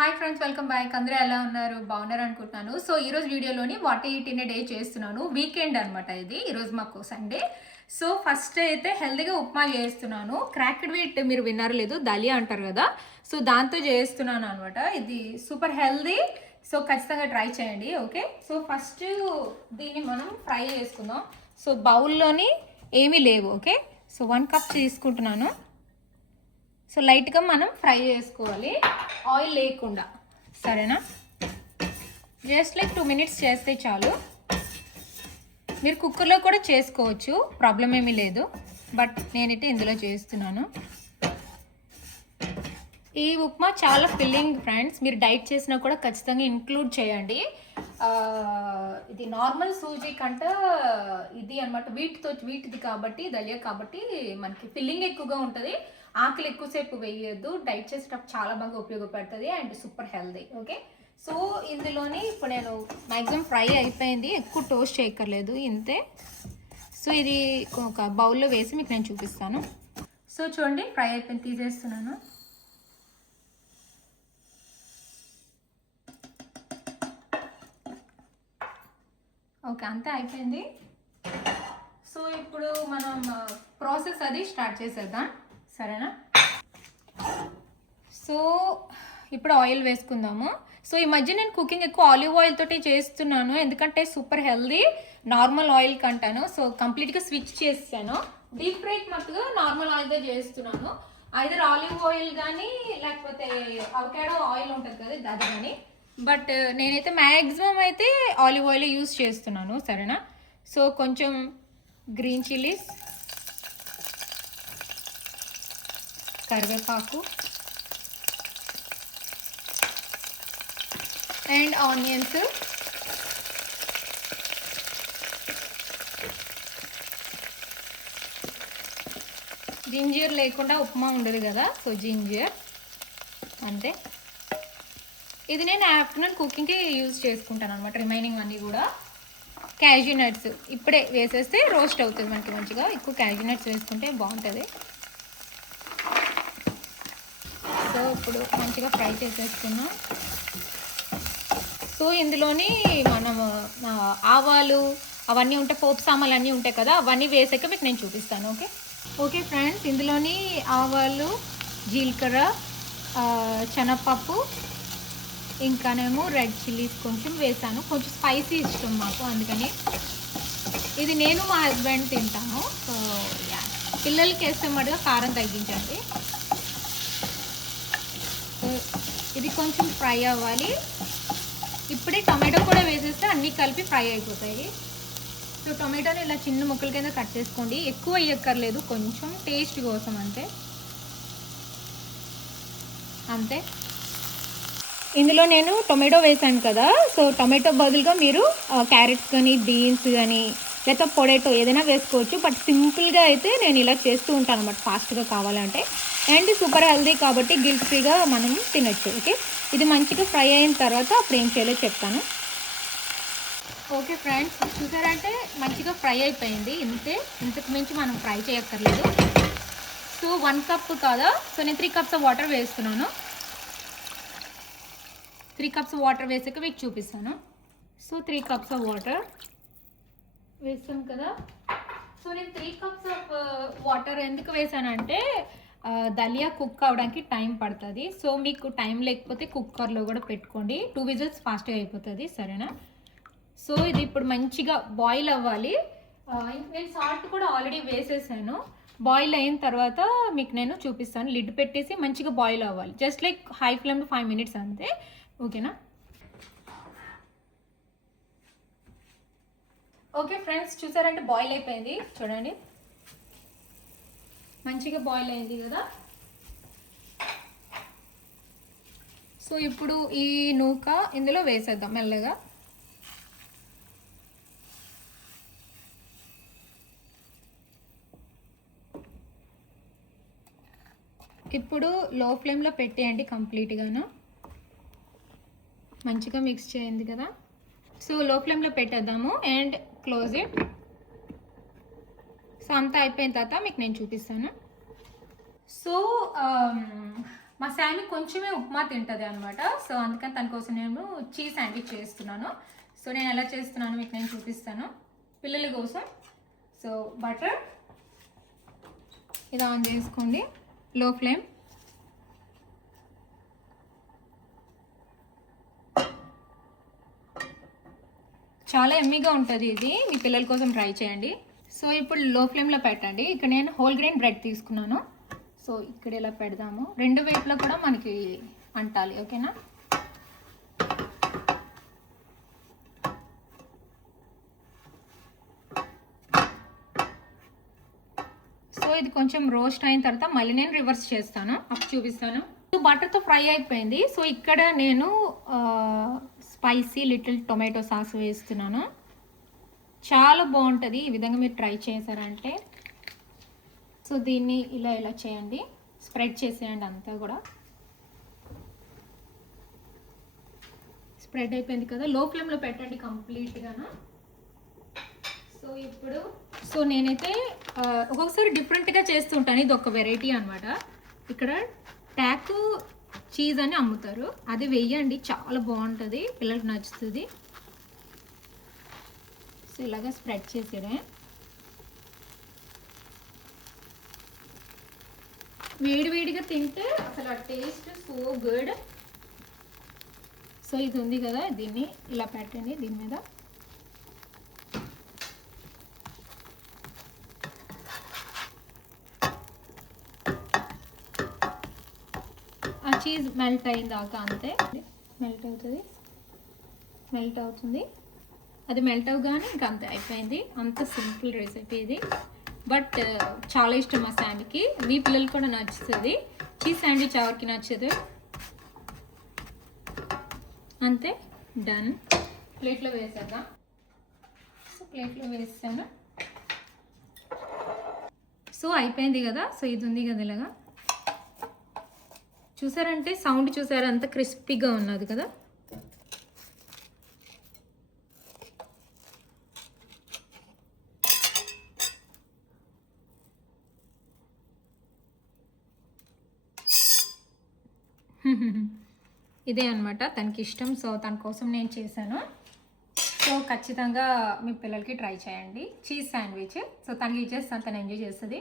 Hi friends, welcome back. అందరూ ఎలా ఉన్నారు? బాగున్నారు అనుకుంటున్నాను. సో ఈరోజు వీడియోలోని what eat in a day చేస్తున్నాను. వీకెండ్ అనమాట ఇది. ఈరోజు మాకు సండే. సో ఫస్ట్ అయితే హెల్తీగా ఉప్మా చేస్తున్నాను. క్రాక్డ్ వీట్ మీరు విన్నారు లేదు, దలియా అంటారు కదా, సో దాంతో చేస్తున్నాను అనమాట. ఇది సూపర్ హెల్దీ. సో ఖచ్చితంగా ట్రై చేయండి. ఓకే, సో ఫస్ట్ దీన్ని మనం ఫ్రై చేసుకుందాం. సో బౌల్లోని ఏమీ లేవు. ఓకే, సో 1 కప్ తీసుకుంటున్నాను. సో లైట్గా మనం ఫ్రై చేసుకోవాలి, ఆయిల్ లేకుండా. సరేనా? జస్ట్ లైక్ 2 మినిట్స్ చేస్తే చాలు. మీరు కుక్కర్లో కూడా చేసుకోవచ్చు, ప్రాబ్లం ఏమీ లేదు. బట్ నేనైతే ఇందులో చేస్తున్నాను. ఈ ఉప్మా చాలా ఫిల్లింగ్ ఫ్రెండ్స్. మీరు డైట్ చేసినా కూడా ఖచ్చితంగా ఇంక్లూడ్ చేయండి. ఇది నార్మల్ సూజీ కంట ఇది అనమాట, వీటిది కాబట్టి, దలియా కాబట్టి మనకి ఫిల్లింగ్ ఎక్కువగా ఉంటుంది. ఆకలి ఎక్కువసేపు వేయద్దు. డైట్ చేసేటప్పుడు చాలా బాగా ఉపయోగపడుతుంది and super healthy. Okay, so ఇందులోని ఇప్పుడు నేను మ్యాక్సిమం ఫ్రై అయిపోయింది, ఎక్కువ టోస్ట్ చేయక్కర్లేదు, ఇంతే. సో ఇది ఒక బౌల్లో వేసి మీకు నేను చూపిస్తాను. సో చూడండి, ఫ్రై అయిపోయింది, తీసేస్తున్నాను. ఓకే, అంతే అయిపోయింది. సో ఇప్పుడు మనం ప్రాసెస్ అది స్టార్ట్ చేసేద్దాం. సరేనా? సో ఇప్పుడు ఆయిల్ వేసుకుందాము. సో ఈ మధ్య నేను కుకింగ్ ఎక్కువ ఆలివ్ ఆయిల్ తోటి చేస్తున్నాను, ఎందుకంటే సూపర్ హెల్దీ. నార్మల్ ఆయిల్ కంటాను. సో కంప్లీట్గా స్విచ్ చేసాను. డీప్ ఫ్రైకి మట్టుగా నార్మల్ ఆయిల్తో చేస్తున్నాను. ఐదర్ ఆలివ్ ఆయిల్ కానీ లేకపోతే అవకాడో ఆయిల్ ఉంటుంది కదా, అది కానీ. బట్ నేనైతే మ్యాక్సిమం అయితే ఆలివ్ ఆయిల్ యూస్ చేస్తున్నాను. సరేనా? సో కొంచెం గ్రీన్ చిల్లీస్, కరివేపాకు అండ్ ఆనియన్స్. జింజర్ లేకుండా ఉప్మా ఉండదు కదా, సో జింజర్ అంతే. ఇది నేను ఆఫ్టర్నూన్ కుకింగ్కి యూజ్ చేసుకుంటాను అనమాట. రిమైనింగ్ అన్నీ కూడా క్యాష్యూ నట్స్ ఇప్పుడే వేసేస్తే రోస్ట్ అవుతుంది మనకి మంచిగా. ఎక్కువ క్యాష్యూ నట్స్ వేసుకుంటే బాగుంటుంది. సో ఇప్పుడు మంచిగా ఫ్రై చేసేసుకున్నాం. సో ఇందులోని మనము ఆవాలు అవన్నీ ఉంటాయి, పోపు సామాన్లు అన్నీ ఉంటాయి కదా, అవన్నీ వేసాక మీకు నేను చూపిస్తాను. ఓకే ఓకే ఫ్రెండ్స్, ఇందులోని ఆవాలు, జీలకర్ర, శనగపప్పు, ఇంకానేమో రెడ్ చిల్లీస్ కొంచెం వేసాను. కొంచెం స్పైసీ ఇష్టం మాకు, అందుకని. ఇది నేను మా హస్బెండ్ తింటాము. సో పిల్లలకి వేస్తే మటుగా కారం తగ్గించండి. ఇది కొంచెం ఫ్రై అవ్వాలి. ఇప్పుడే టొమాటో కూడా వేసేస్తే అన్నీ కలిపి ఫ్రై అయిపోతాయి. సో టొమాటోని ఇలా చిన్న ముక్కల కింద కట్ చేసుకోండి, ఎక్కువ వేయక్కర్లేదు, కొంచెం టేస్ట్ కోసం అంతే. అంతే. ఇందులో నేను టొమాటో వేసాను కదా, సో టొమాటో బదులుగా మీరు క్యారెట్స్ కానీ, బీన్స్ కానీ, లేదా పొటాటో ఏదైనా వేసుకోవచ్చు. బట్ సింపుల్గా అయితే నేను ఇలా చేస్తూ ఉంటాను అన్నమాట, ఫాస్ట్గా కావాలంటే. అండ్ సూపర్ హెల్దీ కాబట్టి గిల్ట్ ఫ్రీగా మనం తినచ్చు. ఓకే, ఇది మంచిగా ఫ్రై అయిన తర్వాత అప్పుడు ఏం చేయాలో చెప్తాను. ఓకే ఫ్రెండ్స్, చూసారంటే మంచిగా ఫ్రై అయిపోయింది, ఇంతే. ఇంతకు మించి మనం ఫ్రై చేయక్కర్లేదు. సో 1 కప్ కాదా, సో నేను 3 కప్స్ ఆఫ్ వాటర్ వేస్తున్నాను. 3 కప్స్ వాటర్ వేసాక మీకు చూపిస్తాను. సో 3 కప్స్ ఆఫ్ వాటర్ వేస్తాం కదా. సో నేను 3 కప్స్ ఆఫ్ వాటర్ ఎందుకు వేసానంటే దలియా కుక్ అవడానికి టైం పడుతుంది. సో మీకు టైం లేకపోతే కుక్కర్లో కూడా పెట్టుకోండి, 2 విజిల్స్ ఫాస్ట్గా అయిపోతుంది. సరేనా? సో ఇది ఇప్పుడు మంచిగా బాయిల్ అవ్వాలి. నేను సాల్ట్ కూడా ఆల్రెడీ వేసేసాను. బాయిల్ అయిన తర్వాత మీకు నేను చూపిస్తాను. లిడ్ పెట్టేసి మంచిగా బాయిల్ అవ్వాలి, just like high flame 5 minutes అంతే. ఓకేనా? ఓకే ఫ్రెండ్స్, చూసారంటే బాయిల్ అయిపోయింది, చూడండి మంచిగా బాయిల్ అయింది కదా. సో ఇప్పుడు ఈ నూక ఇందులో వేసేద్దాం మెల్లగా. ఇప్పుడు లో ఫ్లేమ్లో పెట్టేయండి కంప్లీట్గాను. మంచిగా మిక్స్ చేయండి కదా. సో లో ఫ్లేమ్లో పెట్టేద్దాము అండ్ క్లోజ్ ఇట్. సో అంతా అయిపోయిన తర్వాత మీకు నేను చూపిస్తాను. సో మా శామీ కొంచెమే ఉప్మా తింటుంది అనమాట. సో అందుకని తన కోసం నేను చీజ్ శాండ్విచ్ చేస్తున్నాను. సో నేను ఎలా చేస్తున్నాను మీకు నేను చూపిస్తాను పిల్లల కోసం. సో బటర్ ఇది ఆన్ చేసుకోండి, లో ఫ్లేమ్. చాలా ఎమ్మీగా ఉంటుంది ఇది, మీ పిల్లల కోసం ట్రై చేయండి. సో ఇప్పుడు లో ఫ్లేమ్లో పెట్టండి. ఇక్కడ నేను హోల్ గ్రెయిన్ బ్రెడ్ తీసుకున్నాను. సో ఇక్కడ ఇలా పెడదాము, రెండు వైపులా కూడా మనకి అంటాలి, ఓకేనా. సో ఇది కొంచెం రోస్ట్ అయిన తర్వాత మళ్ళీ నేను రివర్స్ చేస్తాను, అప్పుడు చూపిస్తాను. బటర్తో ఫ్రై అయిపోయింది. సో ఇక్కడ నేను స్పైసీ లిటిల్ టొమాటో సాస్ వేస్తున్నాను. చాలా బాగుంటుంది, ఈ విధంగా మీరు ట్రై చేశారంటే. సో దీన్ని ఇలా ఇలా చేయండి, స్ప్రెడ్ చేసేయండి అంతా కూడా. స్ప్రెడ్ అయిపోయింది కదా, లో ఫ్లేమ్లో పెట్టండి కంప్లీట్గాను. సో ఇప్పుడు నేనైతే ఒక్కొక్కసారి డిఫరెంట్గా చేస్తుంటాను, ఇది ఒక వెరైటీ అనమాట. ఇక్కడ టాకో చీజ్ అని అమ్ముతారు, అది వెయ్యండి, చాలా బాగుంటుంది, పిల్లలకు నచ్చుతుంది. సో ఇలాగా స్ప్రెడ్ చేసేదే. వేడివేడిగా తింటే అసలు ఆ టేస్ట్ సో గుడ్. సో ఇది ఉంది కదా, దీన్ని ఇలా పెట్టండి దీని మీద. ఆ చీజ్ మెల్ట్ అయిందాక అంతే, మెల్ట్ అవుతుంది. అది మెల్ట్ అవగానే ఇంకా అంతే అయిపోయింది. అంత సింపుల్ రెసిపీ ఇది, బట్ చాలా ఇష్టం మా శాండ్కి, మీ పిల్లలు కూడా నచ్చుతుంది. చీజ్ శాండ్విచ్ ఎవరికి నచ్చదు. అంతే, డన్. ప్లేట్లో వేసేద్దాం. సో ప్లేట్లో వేసాను. సో అయిపోయింది కదా. సో ఇది ఉంది కదా ఇలాగా, చూసారంటే సౌండ్ చూసారా, అంత క్రిస్పీగా ఉన్నది కదా. ఇదే అనమాట తనకి ఇష్టం, సో తన కోసం నేను చేశాను. సో ఖచ్చితంగా మీ పిల్లలకి ట్రై చేయండి చీజ్ శాండ్విచ్. సో తనకి ఇచ్చేస్తాను, తను ఎంజాయ్ చేస్తుంది.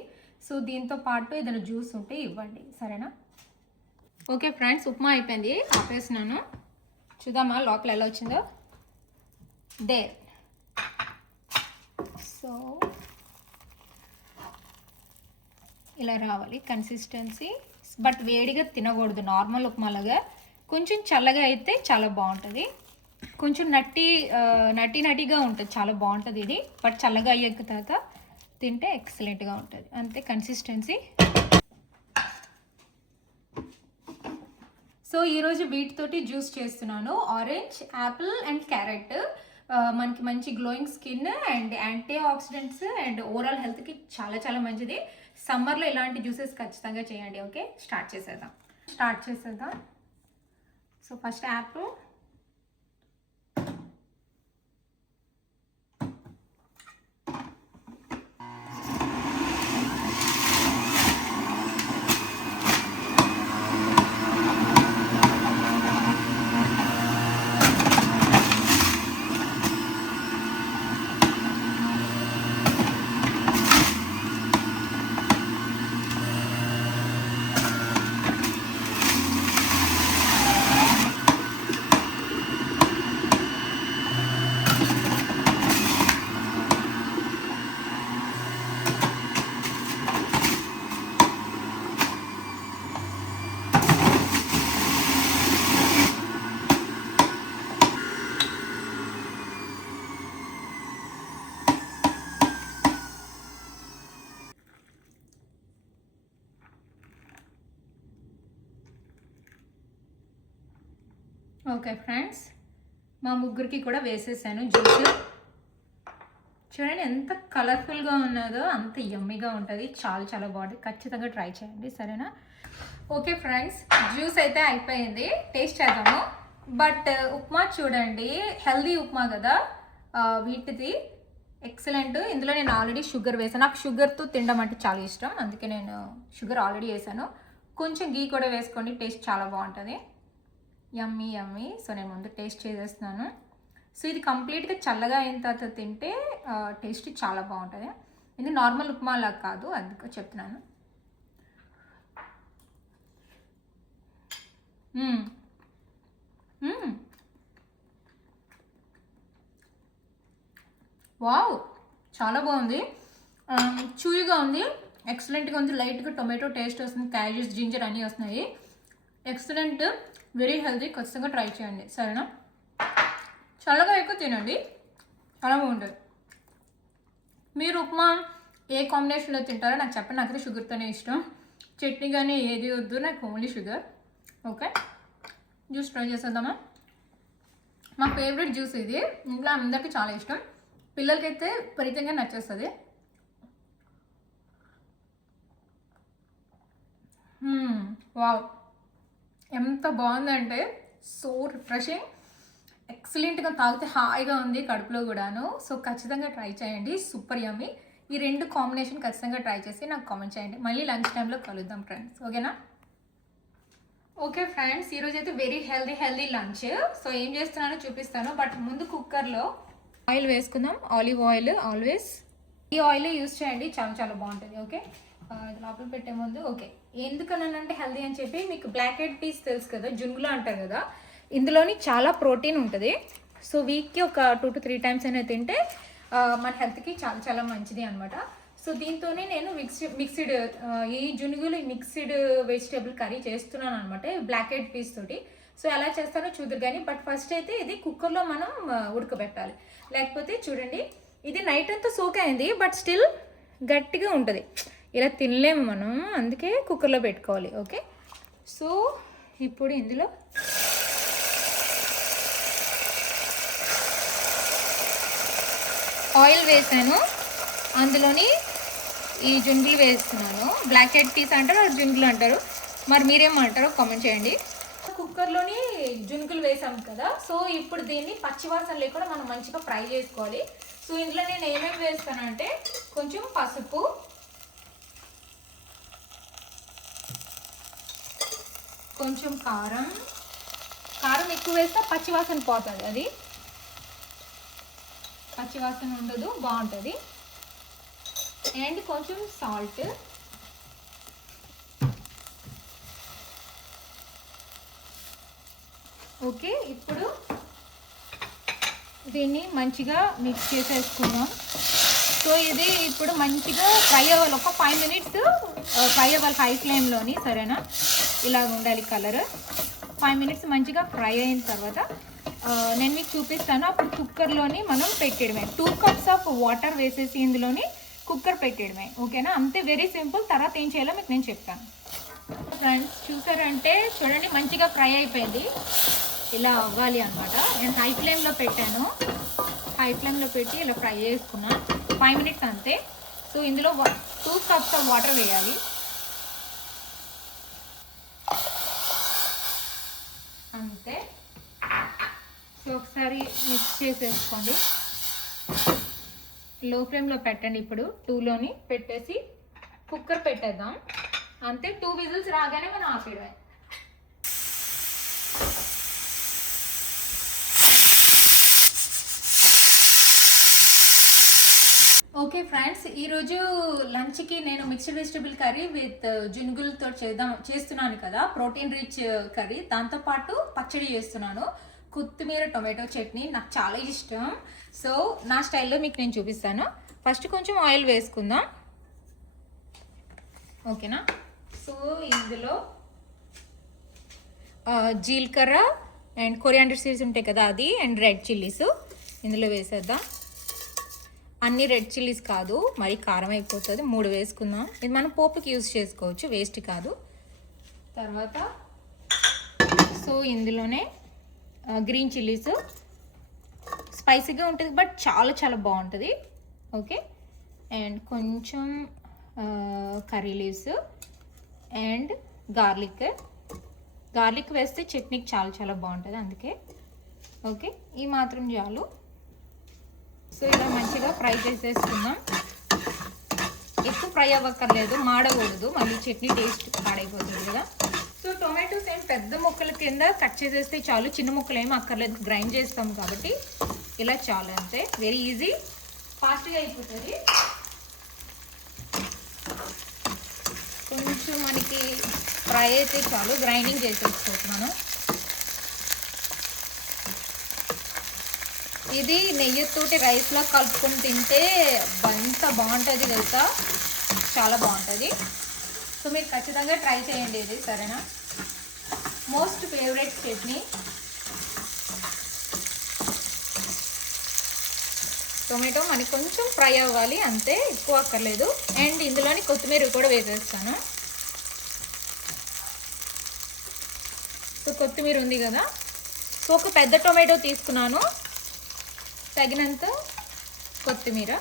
సో దీంతో పాటు ఏదైనా జ్యూస్ ఉంటే ఇవ్వండి, సరేనా. ఓకే ఫ్రెండ్స్, ఉప్మా అయిపోయింది, ఆపేసినాను. చూద్దామా లోపల ఎలా వచ్చిందో. దే సో ఇలా రావాలి కన్సిస్టెన్సీ, బట్ వేడిగా తినకూడదు, నార్మల్ ఉప్మాలాగా కొంచెం చల్లగా అయితే చాలా బాగుంటుంది. కొంచెం నట్టిగా ఉంటుంది, చాలా బాగుంటుంది ఇది. బట్ చల్లగా అయ్యాక తర్వాత తింటే ఎక్సలెంట్గా ఉంటుంది, అంతే కన్సిస్టెన్సీ. సో ఈరోజు వీటితోటి జ్యూస్ చేస్తున్నాను, ఆరెంజ్, యాపిల్ అండ్ క్యారెట్. మనకి మంచి glowing skin and antioxidants and overall హెల్త్కి చాలా చాలా మంచిది. సమ్మర్లో ఇలాంటి జ్యూసెస్ ఖచ్చితంగా చేయండి. ఓకే, స్టార్ట్ చేసేద్దాం. So first apple, okay friends, మా ముగ్గురికి కూడా వేసేసాను జ్యూస్. చూడండి ఎంత కలర్ఫుల్గా ఉన్నదో, అంత యమ్మీగా ఉంటుంది, చాలా చాలా బాగుంటుంది. ఖచ్చితంగా ట్రై చేయండి, సరేనా. ఓకే ఫ్రెండ్స్, జ్యూస్ అయితే అయిపోయింది, టేస్ట్ చేద్దాము. బట్ ఉప్మా చూడండి, హెల్దీ ఉప్మా కదా వీటిది, ఎక్సలెంట్. ఇందులో నేను ఆల్రెడీ షుగర్ వేసాను, నాకు షుగర్తో తినడం అంటే చాలా ఇష్టం, అందుకే నేను షుగర్ ఆల్రెడీ వేసాను. కొంచెం గీ కూడా వేసుకోండి, టేస్ట్ చాలా బాగుంటుంది. యమ్మీ యమ్మీ. సో నేను ముందు టేస్ట్ చేసేస్తున్నాను. సో ఇది కంప్లీట్గా చల్లగా అయిన తర్వాత తింటే టేస్ట్ చాలా బాగుంటుంది. ఇది నార్మల్ ఉప్మా లాగా కాదు, అందుకే చెప్తున్నాను. వావ్, చాలా బాగుంది. చూయిగా ఉంది, ఎక్సలెంట్గా ఉంది. లైట్గా టొమాటో టేస్ట్ వస్తుంది, క్యారెట్స్, జింజర్ అన్నీ వస్తున్నాయి. Excellent, very healthy. ఖచ్చితంగా ట్రై చేయండి, సరేనా? చల్లగా ఎక్కువ తినండి, చాలా బాగుంటుంది. మీరు ఉప్మా ఏ కాంబినేషన్లో తింటారో నాకు చెప్పండి. నాకైతే షుగర్తోనే ఇష్టం. చట్నీ కానీ ఏది వద్దు, నాకు only sugar. Okay, juice try చేసేద్దామా? మా ఫేవరెట్ జ్యూస్ ఇది, ఇంట్లో అందరికీ చాలా ఇష్టం. పిల్లలకైతే విపరీతంగా నచ్చేస్తుంది. వావ్, ఎంత బాగుందంటే సో రిఫ్రెషింగ్, ఎక్సలెంట్గా. తాగితే హాయిగా ఉంది కడుపులో కూడాను. సో ఖచ్చితంగా ట్రై చేయండి, సూపర్ యమ్మీ. ఈ రెండు కాంబినేషన్ ఖచ్చితంగా ట్రై చేసి నాకు కామెంట్ చేయండి. మళ్ళీ లంచ్ టైంలో కలుద్దాం ఫ్రెండ్స్, ఓకేనా? ఓకే ఫ్రెండ్స్, ఈరోజు అయితే వెరీ హెల్దీ లంచ్. సో ఏం చేస్తున్నానో చూపిస్తాను, బట్ ముందు కుక్కర్లో ఆయిల్ వేసుకుందాం. ఆలివ్ ఆయిల్, ఆల్వేస్ ఈ ఆయిల్ యూస్ చేయండి, చాలా చాలా బాగుంటుంది. ఓకే, లోపల పెట్టే ముందు ఓకే, ఎందుకనంటే హెల్దీ అని చెప్పి, మీకు బ్లాక్ ఐడ్ పీస్ తెలుసు కదా, జున్గులో అంటారు కదా, ఇందులోని చాలా ప్రోటీన్ ఉంటుంది. సో వీక్కి ఒక 2 to 3 times అయినా తింటే మన హెల్త్కి చాలా చాలా మంచిది అనమాట. సో దీంతోనే నేను మిక్స్డ్ ఈ జునుగులు మిక్స్డ్ వెజిటేబుల్ కర్రీ చేస్తున్నాను అనమాట, బ్లాక్ ఐడ్ పీస్ తోటి. సో ఎలా చేస్తానో చూద్దరు కానీ, బట్ ఫస్ట్ అయితే ఇది కుక్కర్లో మనం ఉడకబెట్టాలి. లేకపోతే చూడండి, ఇది నైట్ అంతా సోక్ అయింది, బట్ స్టిల్ గట్టిగా ఉంటుంది, ఇలా తినలేము మనం, అందుకే కుక్కర్లో పెట్టుకోవాలి. ఓకే, సో ఇప్పుడు ఇందులో ఆయిల్ వేసాను, అందులోని ఈ జుంగులు వేస్తున్నాను. బ్లాక్ ఐడ్ పీస్ అంటారు, జుంగులు అంటారు, మరి మీరేమంటారో కామెంట్ చేయండి. కుక్కర్లోని జునుకులు వేసాం కదా, సో ఇప్పుడు దీన్ని పచ్చివాసన లేకుండా మనం మంచిగా ఫ్రై చేసుకోవాలి. సో ఇందులో నేను ఏమేమి వేస్తానంటే, కొంచెం పసుపు, కొంచెం కారం ఎక్కువ వేస్తే పచ్చివాసన పోతుంది, అది పచ్చివాసన ఉండదు, బాగుంటుంది. అండ్ కొంచెం సాల్ట్, ఓకే. ఇప్పుడు దీన్ని మంచిగా మిక్స్ చేసేసుకుందాం. సో ఇది ఇప్పుడు మంచిగా ఫ్రై అవ్వాలి, ఒక 5 minutes ఫ్రై అవ్వాలి హై ఫ్లేమ్లోని, సరేనా? ఇలా ఉండాలి కలర్. 5 minutes మంచిగా ఫ్రై అయిన తర్వాత నేను మీకు చూపిస్తాను. అప్పుడు కుక్కర్లోని మనం పెట్టేయడమే, 2 cups ఆఫ్ వాటర్ వేసేసి ఇందులోని కుక్కర్ పెట్టేయడమే, ఓకేనా? అంతే, వెరీ సింపుల్. తర్వాత ఏం చేయాలో మీకు నేను చెప్తాను. ఫ్రెండ్స్ చూసారంటే చూడండి, మంచిగా ఫ్రై అయిపోయింది, ఇలా అవ్వాలి అనమాట. నేను హై ఫ్లేమ్లో పెట్టాను, హై ఫ్లేమ్లో పెట్టి ఇలా ఫ్రై చేసుకున్నా, 5 minutes అంతే. సో ఇందులో 2 cups ఆఫ్ వాటర్ వేయాలి, అంతే. సో ఒకసారి మిక్స్ చేసేసుకోండి, లో ఫ్లేమ్లో పెట్టండి. ఇప్పుడు 2లోని పెట్టేసి కుక్కర్ పెట్టేద్దాం, అంతే. 2 whistles రాగానే మనం ఆపేయడమే. ఓకే ఫ్రెండ్స్, ఈరోజు లంచ్కి నేను మిక్స్డ్ వెజిటబుల్ కర్రీ విత్ జునుగులతో చేస్తున్నాను కదా, ప్రోటీన్ రిచ్ కర్రీ. దాంతోపాటు పచ్చడి చేస్తున్నాను, కొత్తిమీర టొమాటో చట్నీ, నాకు చాలా ఇష్టం. సో నా స్టైల్లో మీకు నేను చూపిస్తాను. ఫస్ట్ కొంచెం ఆయిల్ వేసుకుందాం, ఓకేనా? సో ఇందులో జీలకర్ర అండ్ కొరియాండర్ సీడ్స్ ఉంటాయి కదా, అది, అండ్ రెడ్ చిల్లీస్ ఇందులో వేసేద్దాం. అన్ని రెడ్ చిల్లీస్ కాదు, మరి కారం అయిపోతుంది, 3 వేసుకుందాం. ఇది మనం పోపుకి యూజ్ చేసుకోవచ్చు, వేస్ట్ కాదు. తర్వాత సో ఇందులోనే గ్రీన్ చిల్లీస్, స్పైసీగా ఉంటుంది బట్ చాలా చాలా బాగుంటుంది, ఓకే. అండ్ కొంచెం కర్రీ లీవ్స్ అండ్ గార్లిక్ వేస్తే చట్నీకి చాలా చాలా బాగుంటుంది, అందుకే. ఓకే, ఈ మాత్రం చాలు. సో ఇలా మంచిగా ఫ్రై చేసేసుకుందాం. ఎక్కువ ఫ్రై అవ్వక్కర్లేదు, మాడకూడదు, మళ్ళీ చట్నీ టేస్ట్ పాడైపోతుంది కదా. సో టొమాటోస్ ఏం పెద్ద ముక్కల కింద కట్ చేసేస్తే చాలు, చిన్న ముక్కలు ఏమి అక్కర్లేదు, గ్రైండ్ చేస్తాం కాబట్టి ఇలా చాలు, అంతే. వెరీ ఈజీ, ఫాస్ట్గా అయిపోతుంది. కొంచెం మనకి ఫ్రై అయితే చాలు, గ్రైండింగ్ చేసేసుకోవచ్చు మనం. ఇది నెయ్యితోటి రైస్లో కలుపుకొని తింటే ఎంత బాగుంటుంది తెలుసా, చాలా బాగుంటుంది. సో మీరు ఖచ్చితంగా ట్రై చేయండి ఇది, సరేనా. Most favourite chutney. టొమాటో మనకి కొంచెం ఫ్రై అవ్వాలి అంతే, ఎక్కువ అక్కర్లేదు. అండ్ ఇందులోని కొత్తిమీర కూడా వేసేస్తాను. సో కొత్తిమీర ఉంది కదా, సో ఒక పెద్ద టొమాటో తీసుకున్నాను, తగినంత కొత్తిమీర.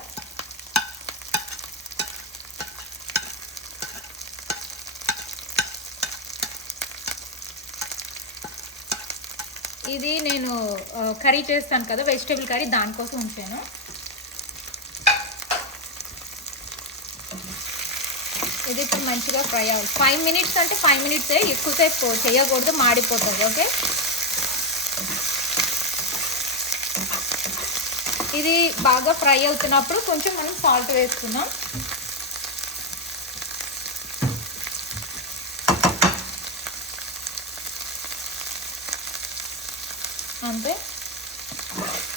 ఇది నేను కర్రీ చేస్తాను కదా, వెజిటేబుల్ కర్రీ, దానికోసం ఉంచాను. ఇది ఇప్పుడు మంచిగా ఫ్రై అవ్వాలి. 5 మినిట్స్ అంటే 5 మినిట్సే, ఎక్కువసేపు చేయకూడదు, మాడిపోతుంది. ఓకే, ఇది బాగా ఫ్రై అవుతున్నప్పుడు కొంచెం మనం సాల్ట్ వేసుకుందాం. అంతే,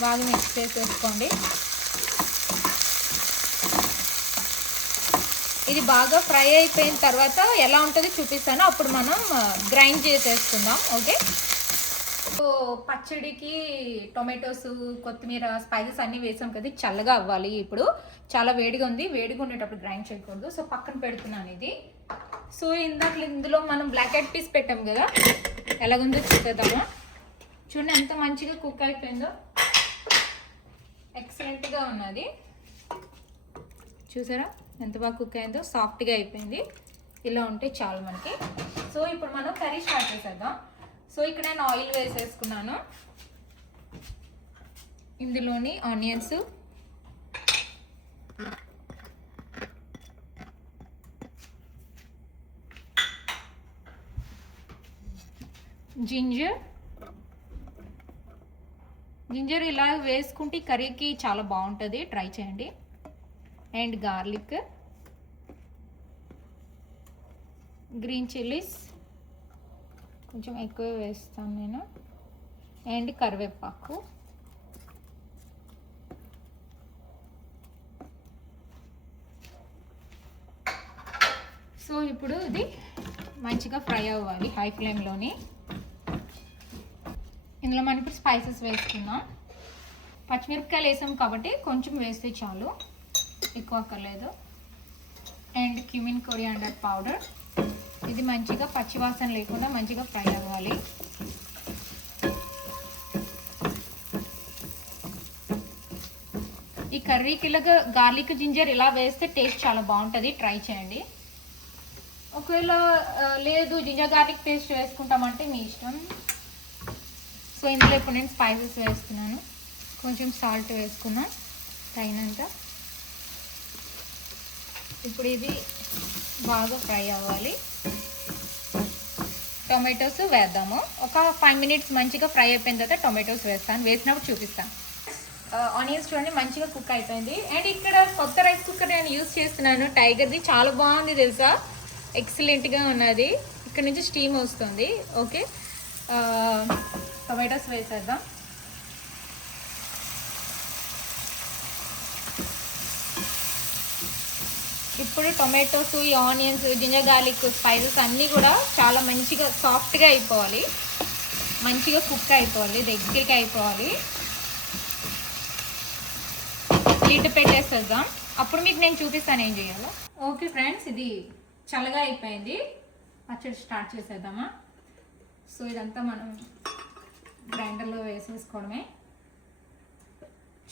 బాగా మిక్స్ చేసేసుకోండి. ఇది బాగా ఫ్రై అయిపోయిన తర్వాత ఎలా ఉంటుందో చూపిస్తాను, అప్పుడు మనం గ్రైండ్ చేసేసుకుందాం. ఓకే, సో పచ్చడికి టొమాటోస్, కొత్తిమీర, స్పైసెస్ అన్నీ వేసాం కదా, చల్లగా అవ్వాలి. ఇప్పుడు చాలా వేడిగా ఉంది, వేడిగా ఉండేటప్పుడు గ్రైండ్ చేయకూడదు. సో పక్కన పెడుతున్నాను ఇది. సో ఇందులో మనం బ్లాక్ ఐడ్ పీస్ పెట్టాం కదా, ఎలాగుందో చూసేద్దామా. చూడండి ఎంత మంచిగా కుక్ అయిపోయిందో, ఎక్సలెంట్గా ఉన్నది. చూసారా ఎంత బాగా కుక్ అయిందో, సాఫ్ట్గా అయిపోయింది. ఇలా ఉంటే చాలు మనకి. సో ఇప్పుడు మనం కర్రీ స్టార్ట్ చేసేద్దాం. సో ఇక్కడ నేను ఆయిల్ వేసేసుకున్నాను, ఇందులోని ఆనియన్స్, జింజర్ ఇలా వేసుకుంటే కర్రీకి చాలా బాగుంటుంది, ట్రై చేయండి. అండ్ గార్లిక్, గ్రీన్ చిల్లీస్ కొంచెం ఎక్కువ వేస్తాను నేను, అండ్ కరివేపాకు. సో ఇప్పుడు ఇది మంచిగా ఫ్రై అవ్వాలి హై ఫ్లేమ్లోని. ఇందులో మనం ఇప్పుడు స్పైసెస్ వేసుకుందాం. పచ్చిమిరపకాయలు వేసాం కాబట్టి కొంచెం వేస్తే చాలు, ఎక్కువ అక్కర్లేదు. అండ్ క్యూమిన్ కొరియాండర్ పౌడర్, ఇది మంచిగా పచ్చివాసన లేకుండా మంచిగా ఫ్రై అవ్వాలి. ఈ కర్రీకి ఇలాగా గార్లిక్, జింజర్ ఇలా వేస్తే టేస్ట్ చాలా బాగుంటుంది, ట్రై చేయండి. ఒకవేళ లేదు జింజర్ గార్లిక్ పేస్ట్ వేసుకుంటామంటే మీ ఇష్టం. సో ఇందులో ఇప్పుడు నేను స్పైసెస్ వేస్తున్నాను, కొంచెం సాల్ట్ వేసుకున్నాం తగినంత. ఇప్పుడు ఇది బాగా ఫ్రై అవ్వాలి. టొమాటోస్ వేద్దాము. ఒక 5 మినిట్స్ మంచిగా ఫ్రై అయిపోయిన తర్వాత టొమాటోస్ వేస్తాను, వేసినప్పుడు చూపిస్తాను. ఆనియన్స్ చూడండి మంచిగా కుక్ అయిపోయింది. అండ్ ఇక్కడ కొత్త రైస్ కుక్కర్ నేను యూజ్ చేస్తున్నాను, టైగర్ది, చాలా బాగుంది తెలుసా, ఎక్సలెంట్గా ఉన్నది. ఇక్కడ నుంచి స్టీమ్ వస్తుంది. ఓకే, టొమాటోస్ వేసేద్దాం. ఇప్పుడు టొమాటోస్, ఈ ఆనియన్స్, జింజర్ గార్లిక్, స్పైసెస్ అన్నీ కూడా చాలా మంచిగా సాఫ్ట్గా అయిపోవాలి, మంచిగా కుక్ అయిపోవాలి, దగ్గరికి అయిపోవాలి. లిడ్ పెట్టేసేద్దాం, అప్పుడు మీకు నేను చూపిస్తాను ఏం చేయాలో. ఓకే ఫ్రెండ్స్, ఇది చల్లగా అయిపోయింది, పచ్చడి స్టార్ట్ చేసేద్దామా. సో ఇదంతా మనం గ్రైండర్లో వేసేసుకోవడమే.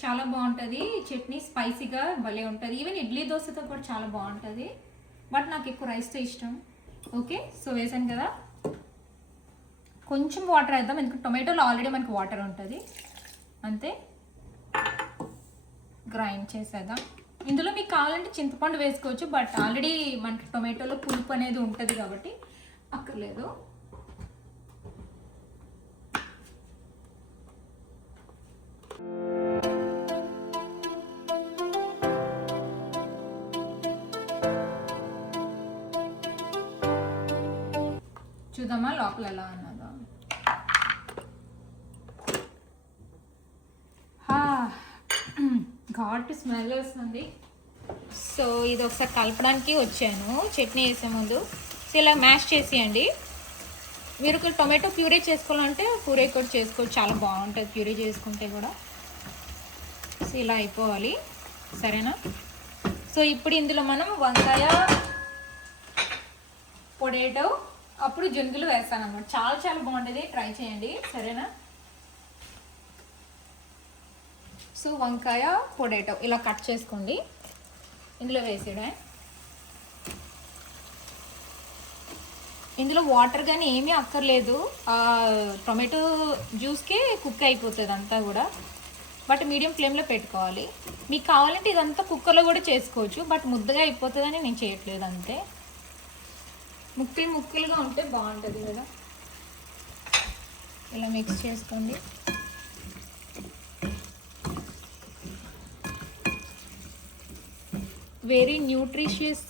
చాలా బాగుంటుంది చట్నీ, స్పైసీగా భలే ఉంటుంది. ఈవెన్ ఇడ్లీ దోశతో కూడా చాలా బాగుంటుంది, బట్ నాకు ఎక్కువ రైస్తో ఇష్టం. ఓకే, సో వేసాను కదా, కొంచెం వాటర్ వేద్దాం, ఎందుకంటే టొమాటోలో ఆల్రెడీ మనకి వాటర్ ఉంటుంది. అంతే, గ్రైండ్ చేసేద్దాం. ఇందులో మీకు కావాలంటే చింతపండు వేసుకోవచ్చు, బట్ ఆల్రెడీ మనకి టొమాటోలో పులుపు అనేది ఉంటుంది కాబట్టి అక్కర్లేదు. చూద్దామా లోపల ఎలా ఉన్నదో. ఘాట్ స్మెల్ వస్తుంది. సో ఇది ఒకసారి కలపడానికి వచ్చాను చట్నీ వేసే ముందు. సో ఇలా మ్యాష్ చేసేయండి. మీరు టొమాటో ప్యూరీ చేసుకోవాలంటే ప్యూరీ కూడా చేసుకోవచ్చు, చాలా బాగుంటుంది ప్యూరీ చేసుకుంటే కూడా. సో ఇలా అయిపోవాలి, సరేనా? సో ఇప్పుడు ఇందులో మనం వంకాయ, పొటాటో, అప్పుడు జున్నులు వేస్తాను అన్నమాట. చాలా చాలా బాగుంటుంది, ట్రై చేయండి, సరేనా? సో వంకాయ, పొటాటో ఇలా కట్ చేసుకోండి, ఇందులో వేసేయడమే. ఇందులో వాటర్ కానీ ఏమీ అక్కర్లేదు, టొమాటో జ్యూస్కే కుక్ అయిపోతుంది అంతా కూడా. బట్ మీడియం ఫ్లేమ్లో పెట్టుకోవాలి. మీకు కావాలంటే ఇదంతా కుక్కర్లో కూడా చేసుకోవచ్చు, బట్ ముద్దగా అయిపోతుందని నేను చేయట్లేదు అంతే. ముక్కలు ముక్కలుగా ఉంటే బాగుంటుంది కదా. ఇలా మిక్స్ చేసుకోండి. వెరీ న్యూట్రిషియస్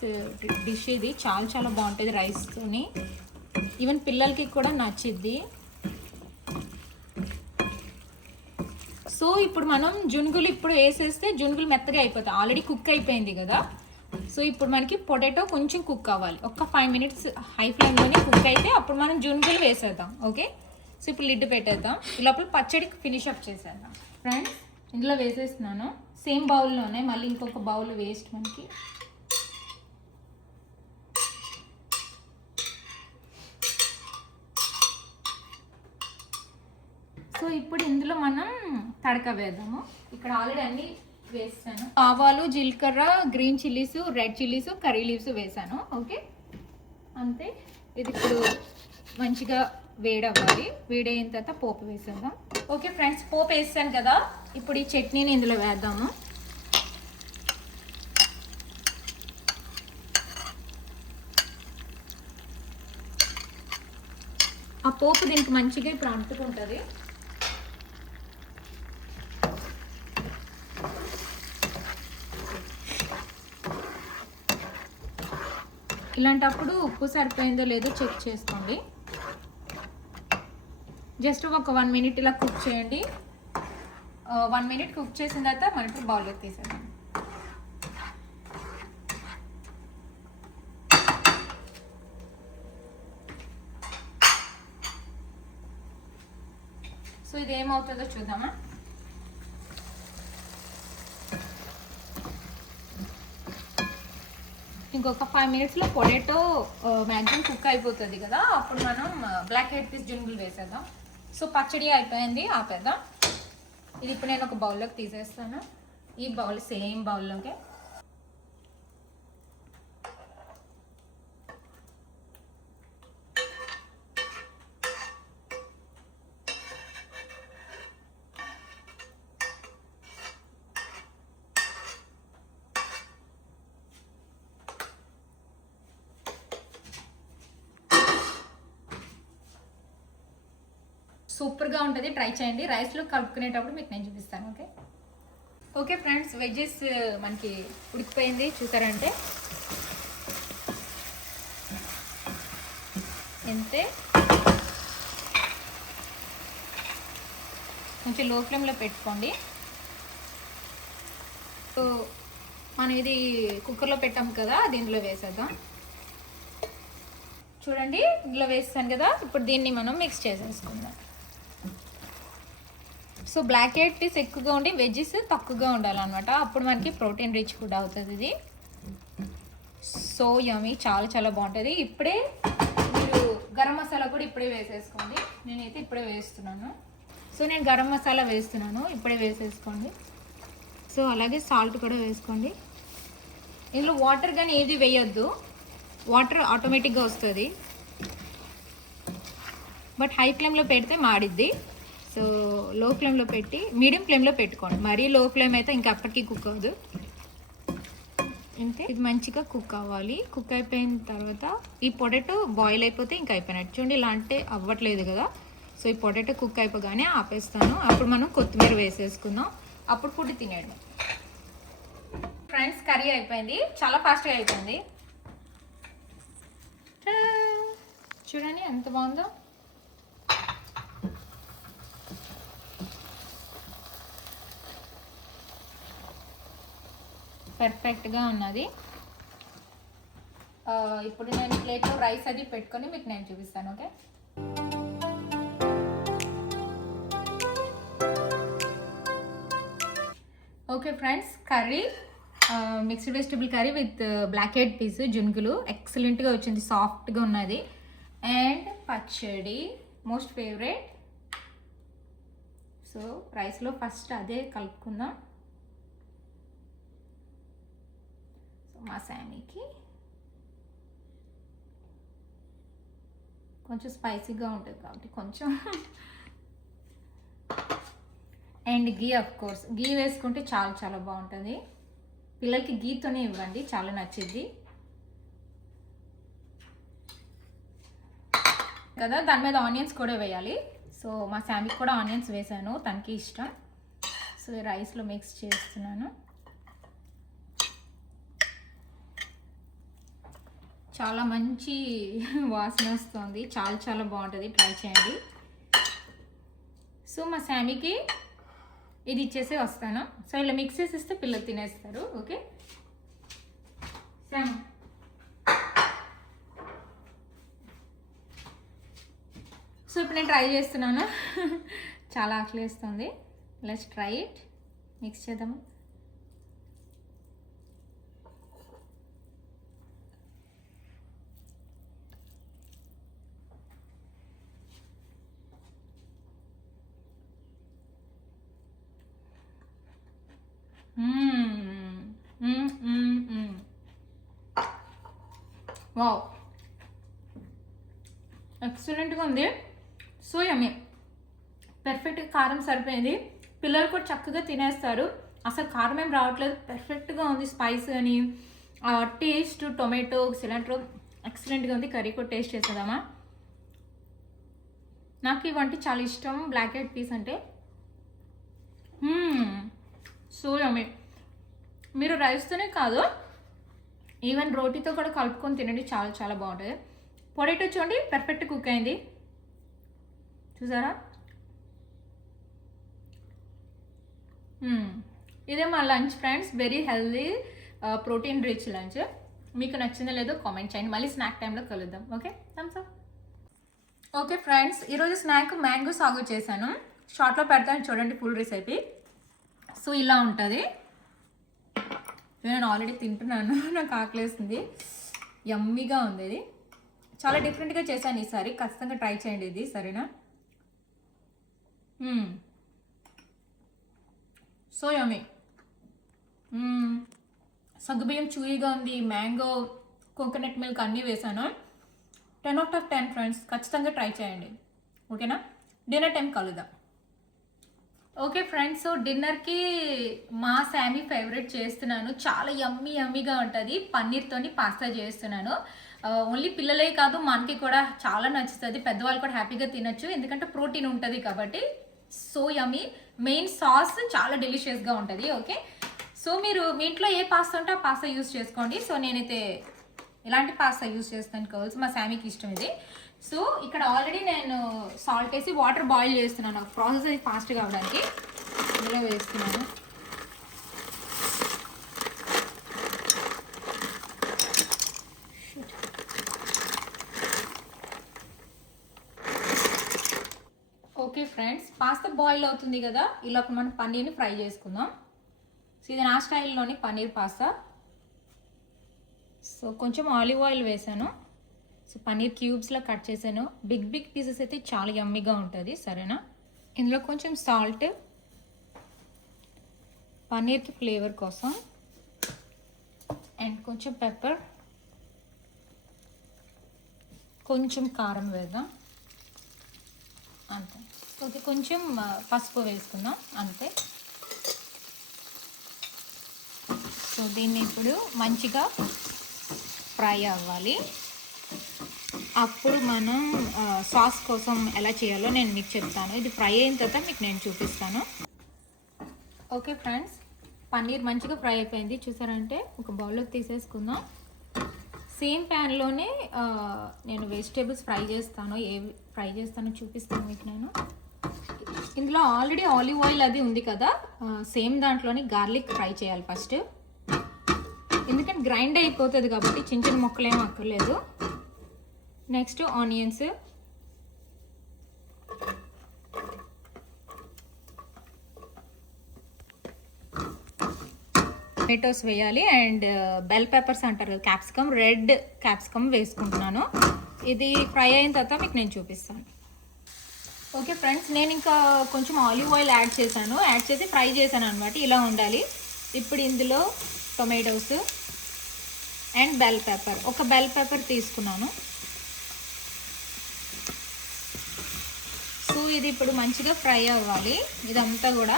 డిష్ ఇది, చాలా చాలా బాగుంటుంది రైస్తోని. ఈవెన్ పిల్లలకి కూడా నచ్చిద్ది. సో ఇప్పుడు మనం జున్నుగులు ఇప్పుడు వేసేస్తే జున్నుగులు మెత్తగా అయిపోతాయి, ఆల్రెడీ కుక్ అయిపోయింది కదా. సో ఇప్పుడు మనకి పొటాటో కొంచెం కుక్ అవ్వాలి, ఒక 5 minutes హై ఫ్లేమ్లోనే కుక్ అయితే అప్పుడు మనం జున్నుగులు వేసేద్దాం. ఓకే, సో ఇప్పుడు లిడ్ పెట్టేద్దాం. ఈ లోపల పచ్చడి ఫినిష్ అప్ చేసేద్దాం. ఫ్రెండ్స్ ఇందులో వేసేస్తున్నాను సేమ్ బౌల్లోనే, మళ్ళీ ఇంకొక బౌల్ వేస్ట్ మనకి. సో ఇప్పుడు ఇందులో మనం తడక వేద్దాము. ఇక్కడ ఆల్రెడీ అన్నీ వేసాను, ఆవాలు, జీలకర్ర, green chillies, red chillies, curry leaves వేసాను. ఓకే అంతే. ఇది ఇప్పుడు మంచిగా వేడవ్వాలి, వేడైన తర్వాత పోపు వేసేద్దాం. ఓకే ఫ్రెండ్స్, పోపు వేసాను కదా, ఇప్పుడు ఈ చట్నీని ఇందులో వేద్దాము. ఆ పోపు దీనికి మంచిగా ఇప్పుడు అంటుకుంటుంది. ఇలాంటప్పుడు ఉప్పు సరిపోయిందో లేదో చెక్ చేసుకోండి. జస్ట్ ఒక 1 minute ఇలా కుక్ చేయండి. 1 minute కుక్ చేసిన తర్వాత మనం ఇప్పుడు బౌల్లోకి తీసేద్దాం. సో ఇది ఏమవుతుందో చూద్దామా. ఇంకొక 5 minutesలో పొటాటో మ్యాక్సిమం కుక్ అయిపోతుంది కదా, అప్పుడు మనం బ్లాక్ హెడ్ పీస్ జున్నుగులు వేసేద్దాం. సో పచ్చడి అయిపోయింది, ఆపేద్దాం. ఇది ఇప్పుడు నేను ఒక బౌల్లోకి తీసేస్తాను. ఈ బౌల్ సేమ్ బౌల్లోకి సూపర్గా ఉంటుంది, ట్రై చేయండి. రైస్లో కలుపుకునేటప్పుడు మీకు నేను చూపిస్తాను. ఓకే ఓకే ఫ్రెండ్స్, వెజ్జెస్ మనకి ఉడికిపోయింది చూసారంటే. అంతే, కొంచెం లో ఫ్లేమ్లో పెట్టుకోండి. సో మనం ఇది కుక్కర్లో పెట్టాం కదా, దీంట్లో వేసేద్దాం. చూడండి ఇందులో వేస్తాను కదా, ఇప్పుడు దీన్ని మనం మిక్స్ చేసేసుకుందాం. సో బ్లాక్ హెడ్ పీస్ ఎక్కువగా ఉండి వెజ్జెస్ తక్కువగా ఉండాలన్నమాట, అప్పుడు మనకి ప్రోటీన్ రిచ్ ఫుడ్ అవుతుంది ఇది. సో యమీ, చాలా చాలా బాగుంటుంది. ఇప్పుడే మీరు గరం మసాలా కూడా ఇప్పుడే వేసేసుకోండి. నేనైతే ఇప్పుడే వేస్తున్నాను. సో నేను గరం మసాలా వేస్తున్నాను, ఇప్పుడే వేసేసుకోండి. సో అలాగే సాల్ట్ కూడా వేసుకోండి. ఇందులో వాటర్ కానీ ఏది వేయొద్దు, వాటర్ ఆటోమేటిక్గా వస్తుంది, బట్ హై ఫ్లేమ్లో పెడితే మాడిద్ది. సో లో ఫ్లేమ్లో పెట్టి మీడియం ఫ్లేమ్లో పెట్టుకోండి. మరీ లో ఫ్లేమ్ అయితే ఇంకా అప్పటికి కుక్ అవ్వదు. అంటే ఇది మంచిగా కుక్ అవ్వాలి. కుక్ అయిపోయిన తర్వాత ఈ పొటాటో బాయిల్ అయిపోతే ఇంకా అయిపోయినట్టు. చూడండి ఇలా అంటే అవ్వట్లేదు కదా. సో ఈ పొటాటో కుక్ అయిపోగానే ఆపేస్తాను. అప్పుడు మనం కొత్తిమీర వేసేసుకుందాం. అప్పుడు ఫుడ్ తినేయడం. ఫ్రెండ్స్ కర్రీ అయిపోయింది. చాలా ఫాస్ట్గా అయిపోయింది. చూడండి ఎంత బాగుందో. పర్ఫెక్ట్గా ఉన్నది. ఇప్పుడు నేను ప్లేట్లో రైస్ అది పెట్టుకొని మీకు నేను చూపిస్తాను. Okay, okay friends, curry mixed vegetable curry with black head peas జున్కులు ఎక్సలెంట్గా వచ్చింది. సాఫ్ట్గా ఉన్నది. అండ్ పచ్చడి మోస్ట్ ఫేవరెట్. సో రైస్లో ఫస్ట్ అదే కలుపుకుందాం. సో మా శామీకి కొంచెం స్పైసీగా ఉంటుంది కాబట్టి కొంచెం. అండ్ గీ, ఆఫ్ కోర్స్ గీ వేసుకుంటే చాలా చాలా బాగుంటుంది. పిల్లలకి గీతోనే ఇవ్వండి, చాలా నచ్చింది కదా. దాని మీద ఆనియన్స్ కూడా వేయాలి. సో మా శామీకి కూడా ఆనియన్స్ వేసాను, తనకి ఇష్టం. సో రైస్లో మిక్స్ చేస్తున్నాను. చాలా మంచి వాసన వస్తుంది. చాలా చాలా బాగుంటుంది, ట్రై చేయండి. సో మా శామీకి ఇది ఇచ్చేసి వస్తాను. సో ఇలా మిక్స్ చేసి ఇస్తే పిల్లలు తినేస్తారు. ఓకే శామ్, సో ఇప్పుడు నేను ట్రై చేస్తున్నాను. చాలా ఆకలి వేస్తుంది. Let's try it. మిక్స్ చేద్దాము. వావ్, ఎక్సలెంట్గా ఉంది. సో యమ్మీ, పర్ఫెక్ట్గా కారం సరిపోయింది. పిల్లలు కూడా చక్కగా తినేస్తారు. అసలు కారం ఏం రావట్లేదు, పర్ఫెక్ట్గా ఉంది. స్పైస్ అని టేస్ట్, టొమాటో, సిలిండర్ ఎక్సలెంట్గా ఉంది. కర్రీ కూడా టేస్ట్ చేసేద్దామా. నాకు ఈ వంట చాలా ఇష్టం, బ్లాక్ హెడ్ పీస్ అంటే. So yummy. మీరు రైస్తోనే కాదు, ఈవెన్ రోటీతో కూడా కలుపుకొని తినండి, చాలా చాలా బాగుంటుంది. పొటాటో చూడండి పర్ఫెక్ట్ కుక్ అయింది, చూసారా. ఇదే మా lunch friends. Very healthy, protein rich lunch. మీకు నచ్చిందో లేదో కామెంట్ చేయండి. మళ్ళీ స్నాక్ టైంలో కలుద్దాం. Okay, thumbs up. Okay friends, ఈరోజు స్నాక్ మ్యాంగో సాగు చేశాను. షార్ట్లో పెడతాను చూడండి, ఫుల్ రెసిపీ. సో ఇలా ఉంటుంది. నేను ఆల్రెడీ తింటున్నాను, నాకు ఆకలేస్తుంది. యమ్మీగా ఉంది. ఇది చాలా డిఫరెంట్గా చేశాను ఈసారి. ఖచ్చితంగా ట్రై చేయండి ఇది, సరేనా. So yummy. సగ్గుబియ్యం చూయిగా ఉంది. మ్యాంగో, కోకోనట్ మిల్క్ అన్నీ వేసాను. 10/10 ఫ్రెండ్స్. ఖచ్చితంగా ట్రై చేయండి, ఓకేనా. డిన్నర్ టైం కలుద్దాం. ఓకే ఫ్రెండ్స్, సో డిన్నర్కి మా శామీ ఫేవరెట్ చేస్తున్నాను. చాలా యమ్మీ యమ్మీగా ఉంటుంది. పన్నీర్తోని పాస్తా చేస్తున్నాను. ఓన్లీ పిల్లలే కాదు, మనకి కూడా చాలా నచ్చుతుంది. పెద్దవాళ్ళు కూడా హ్యాపీగా తినచ్చు, ఎందుకంటే ప్రోటీన్ ఉంటుంది కాబట్టి. So yummy. మెయిన్ సాస్ చాలా డెలిషియస్గా ఉంటుంది. ఓకే, సో మీరు మీ ఇంట్లో ఏ పాస్తా ఉంటే ఆ పాస్తా యూస్ చేసుకోండి. సో నేనైతే ఇలాంటి పాస్తా యూస్ చేస్తాను కర్ల్స్, మా శామీకి ఇష్టం ఇది. సో ఇక్కడ ఆల్రెడీ నేను సాల్ట్ వేసి వాటర్ బాయిల్ చేస్తున్నాను, ప్రాసెస్ అది ఫాస్ట్గా అవ్వడానికి. ఇందులో వేస్తున్నాను. ఓకే ఫ్రెండ్స్, పాస్తా బాయిల్ అవుతుంది కదా, ఇలా మనం పన్నీర్ని ఫ్రై చేసుకుందాం. సో ఇది నా స్టైల్లోని పన్నీర్ పాస్తా. సో కొంచెం ఆలివ్ ఆయిల్ వేసాను. సో పన్నీర్ క్యూబ్స్లో కట్ చేశాను. బిగ్ బిగ్ పీసెస్ అయితే చాలా యమ్మీగా ఉంటుంది, సరేనా. ఇందులో కొంచెం సాల్ట్, పన్నీర్కి ఫ్లేవర్ కోసం, అండ్ కొంచెం పెప్పర్, కొంచెం కారం వేద్దాం అంతే. ఓకే, కొంచెం పసుపు వేసుకుందాం అంతే. సో సో దీన్ని ఇప్పుడు మంచిగా ఫ్రై అవ్వాలి. అప్పుడు మనం సాస్ కోసం ఎలా చేయాలో నేను మీకు చెప్తాను. ఇది ఫ్రై అయిన తర్వాత మీకు నేను చూపిస్తాను. ఓకే ఫ్రెండ్స్, పన్నీర్ మంచిగా ఫ్రై అయిపోయింది. చూసారంటే ఒక బౌల్లోకి తీసేసుకుందాం. సేమ్ ప్యాన్లోనే నేను వెజిటేబుల్స్ ఫ్రై చేస్తాను. ఏ ఫ్రై చేస్తానో చూపిస్తాను మీకు నేను. ఇందులో ఆల్రెడీ ఆలివ్ ఆయిల్ అది ఉంది కదా, సేమ్ దాంట్లోనే గార్లిక్ ఫ్రై చేయాలి ఫస్ట్. ఎందుకంటే గ్రైండ్ అయిపోతుంది కాబట్టి చిన్న చిన్న ముక్కలు ఏం అక్కర్లేదు. నెక్స్ట్ ఆనియన్స్, టొమాటోస్ వేయాలి అండ్ బెల్ పెప్పర్స్ అంటారు, క్యాప్సికమ్, రెడ్ క్యాప్సికమ్ వేసుకుంటున్నాను. ఇది ఫ్రై అయిన తర్వాత మీకు నేను చూపిస్తాను. ఓకే ఫ్రెండ్స్, నేను ఇంకా కొంచెం ఆలివ్ ఆయిల్ యాడ్ చేసి ఫ్రై చేశాను అనమాట. ఇలా ఉండాలి. ఇప్పుడు ఇందులో టొమాటోస్ అండ్ బెల్ పెప్పర్, ఒక బెల్ పెప్పర్ తీసుకున్నాను. సో ఇది ఇప్పుడు మంచిగా ఫ్రై అవ్వాలి ఇదంతా కూడా.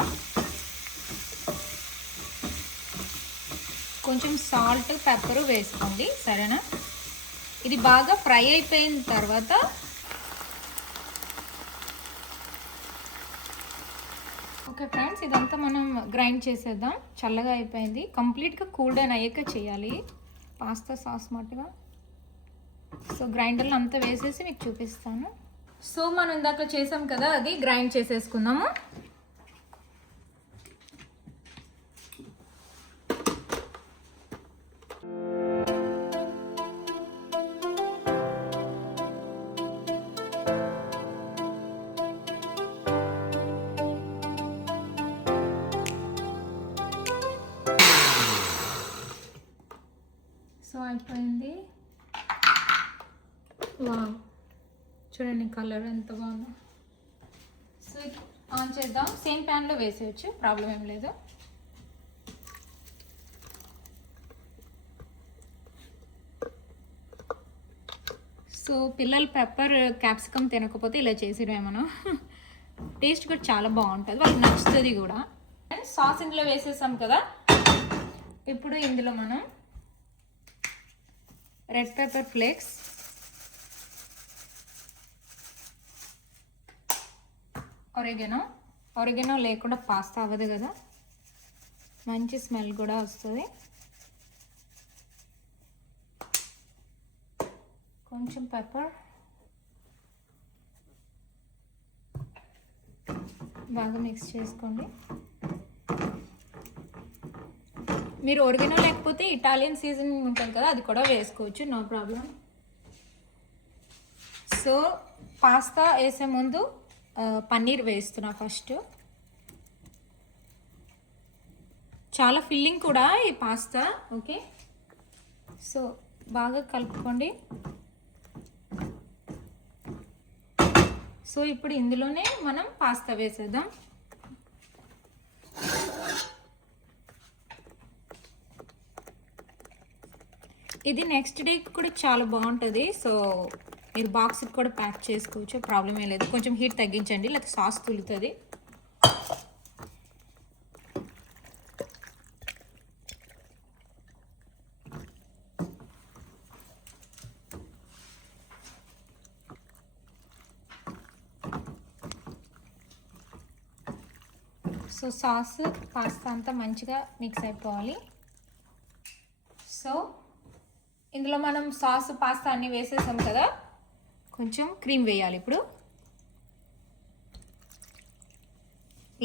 కొంచెం సాల్ట్, పెప్పర్ వేసుకోండి, సరేనా? ఇది బాగా ఫ్రై అయిపోయిన తర్వాత ఓకే ఫ్రెండ్స్, ఇదంతా మనం గ్రైండ్ చేసేద్దాం. చల్లగా అయిపోయింది, కంప్లీట్గా కూల్ డౌన్ అయ్యాక చేయాలి పాస్తా సాస్ మట్టుగా. సో గ్రైండర్లో అంతా వేసేసి మీకు చూపిస్తాను. సో మనం ఇందాక చేసాం కదా, అది గ్రైండ్ చేసేసుకుందాము. సో అయిపోయింది. వావ్, చూడండి కలర్ ఎంత బాగుందో. సో ఆన్ చేద్దాం. సేమ్ ప్యాన్లో వేసేయచ్చు, ప్రాబ్లం ఏం లేదు. సో పిల్లలు పెప్పర్, క్యాప్సికమ్ తినకపోతే ఇలా చేసిరే మనం. టేస్ట్ కూడా చాలా బాగుంటుంది, వాళ్ళకి నచ్చుతుంది కూడా. అండ్ సాస్ ఇందులో వేసేసాం కదా, ఇప్పుడు ఇందులో మనం రెడ్ పెప్పర్ ఫ్లేక్స్, ఒరిగెనో లేకుండా పాస్తా అవ్వదు కదా, మంచి స్మెల్ కూడా వస్తుంది. కొంచెం పెప్పర్, బాగా మిక్స్ చేసుకోండి. మీరు ఒరిగెనో లేకపోతే ఇటాలియన్ సీజనింగ్ ఉంటుంది కదా, అది కూడా వేసుకోవచ్చు, నో ప్రాబ్లం. సో పాస్తా వేసే ముందు పన్నీర్ వేస్తున్నా ఫస్ట్. చాలా ఫిల్లింగ్ కూడా ఈ పాస్తా. ఓకే, సో బాగా కలుపుకోండి. సో ఇప్పుడు ఇందులోనే మనం పాస్తా వేసేద్దాం. ఇది నెక్స్ట్ డేకి కూడా చాలా బాగుంటుంది. సో మీరు బాక్స్కి కూడా ప్యాక్ చేసుకోవచ్చు, ప్రాబ్లం ఏం లేదు. కొంచెం హీట్ తగ్గించండి, లేకపోతే సాస్ తులుతుంది. సో సాస్, పాస్తా అంతా మంచిగా మిక్స్ అయిపోవాలి. సో ఇందులో మనం సాస్, పాస్తా అన్నీ వేసేసాం కదా, కొంచెం క్రీమ్ వేయాలి. ఇప్పుడు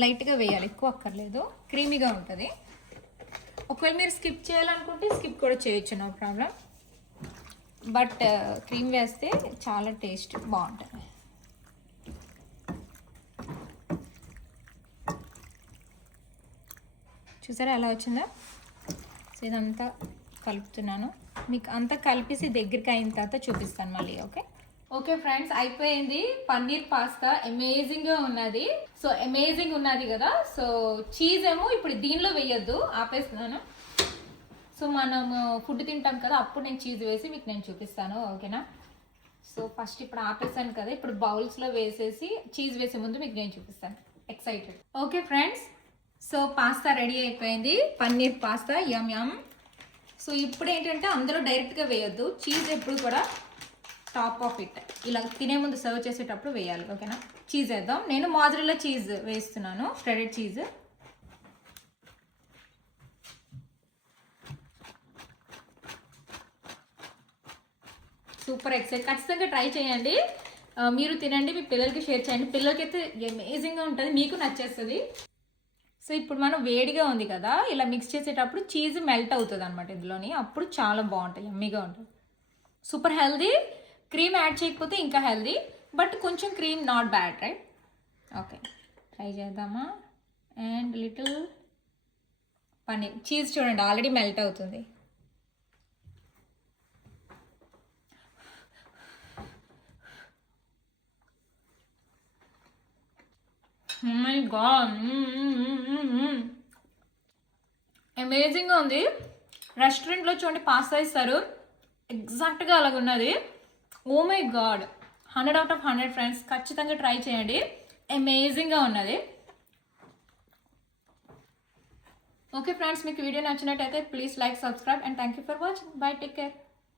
లైట్గా వేయాలి, ఎక్కువ అక్కర్లేదు, క్రీమీగా ఉంటుంది. ఒకవేళ మీరు స్కిప్ చేయాలనుకుంటే స్కిప్ కూడా చేయొచ్చు, నో ప్రాబ్లం. బట్ క్రీమ్ వేస్తే చాలా టేస్ట్ బాగుంటుంది. చూసారా ఎలా వచ్చిందో? సో ఇదంతా కలుపుతున్నాను, మీకు అంతా కలిపేసి దగ్గరికి అయిన తర్వాత చూపిస్తాను మళ్ళీ. ఓకే ఫ్రెండ్స్, అయిపోయింది పన్నీర్ పాస్తా. అమేజింగ్గా ఉన్నది. సో అమేజింగ్ ఉన్నది కదా. సో చీజ్ ఏమో ఇప్పుడు దీనిలో వేయొద్దు, ఆపేస్తున్నాను. సో మనము ఫుడ్ తింటాం కదా, అప్పుడు నేను చీజ్ వేసి మీకు నేను చూపిస్తాను, ఓకేనా? సో ఫస్ట్ ఇప్పుడు ఆపేసాను కదా, ఇప్పుడు బౌల్స్లో వేసేసి చీజ్ వేసే ముందు మీకు నేను చూపిస్తాను. Excited. Okay friends, so pasta ready అయిపోయింది, పన్నీర్ పాస్తా. యమ్ యమ్. సో ఇప్పుడు ఏంటంటే అందులో డైరెక్ట్గా వేయొద్దు, చీజ్ ఎప్పుడు కూడా టాప్ ఆఫ్ ఇట్, ఇలా తినే ముందు సర్వ్ చేసేటప్పుడు వేయాలి. ఓకేనా? చీజ్ వేద్దాం. నేను మోజరెల్లా చీజ్ వేస్తున్నాను, ష్రెడెడ్ చీజ్. సూపర్ ఎక్సైట్, ఖచ్చితంగా ట్రై చేయండి. మీరు తినండి, మీ పిల్లలకి షేర్ చేయండి. పిల్లలకి అయితే అమేజింగ్గా ఉంటుంది, మీకు నచ్చేస్తుంది. సో ఇప్పుడు మనం వేడిగా ఉంది కదా, ఇలా మిక్స్ చేసేటప్పుడు చీజ్ మెల్ట్ అవుతుంది అనమాట ఇందులోని, అప్పుడు చాలా బాగుంటుంది, యమ్మీగా ఉంటుంది. Super healthy. క్రీమ్ యాడ్ చేయకపోతే ఇంకా హెల్దీ, బట్ కొంచెం cream not bad, right? Okay, try చేద్దామా? And little paneer. చీజ్ చూడండి ఆల్రెడీ మెల్ట్ అవుతుంది. మై గాడ్, అమేజింగ్గా ఉంది. రెస్టారెంట్లో చూడండి పాస్తా ఇస్తారు, ఎగ్జాక్ట్గా అలాగ ఉన్నది. Oh my god, 100 out of 100 friends, ఖచ్చితంగా ట్రై చేయండి, అమేజింగ్గా ఉన్నది. ఓకే ఫ్రెండ్స్, మీకు వీడియో నచ్చినట్టయితే please like, subscribe and thank you for watching. Bye, take care.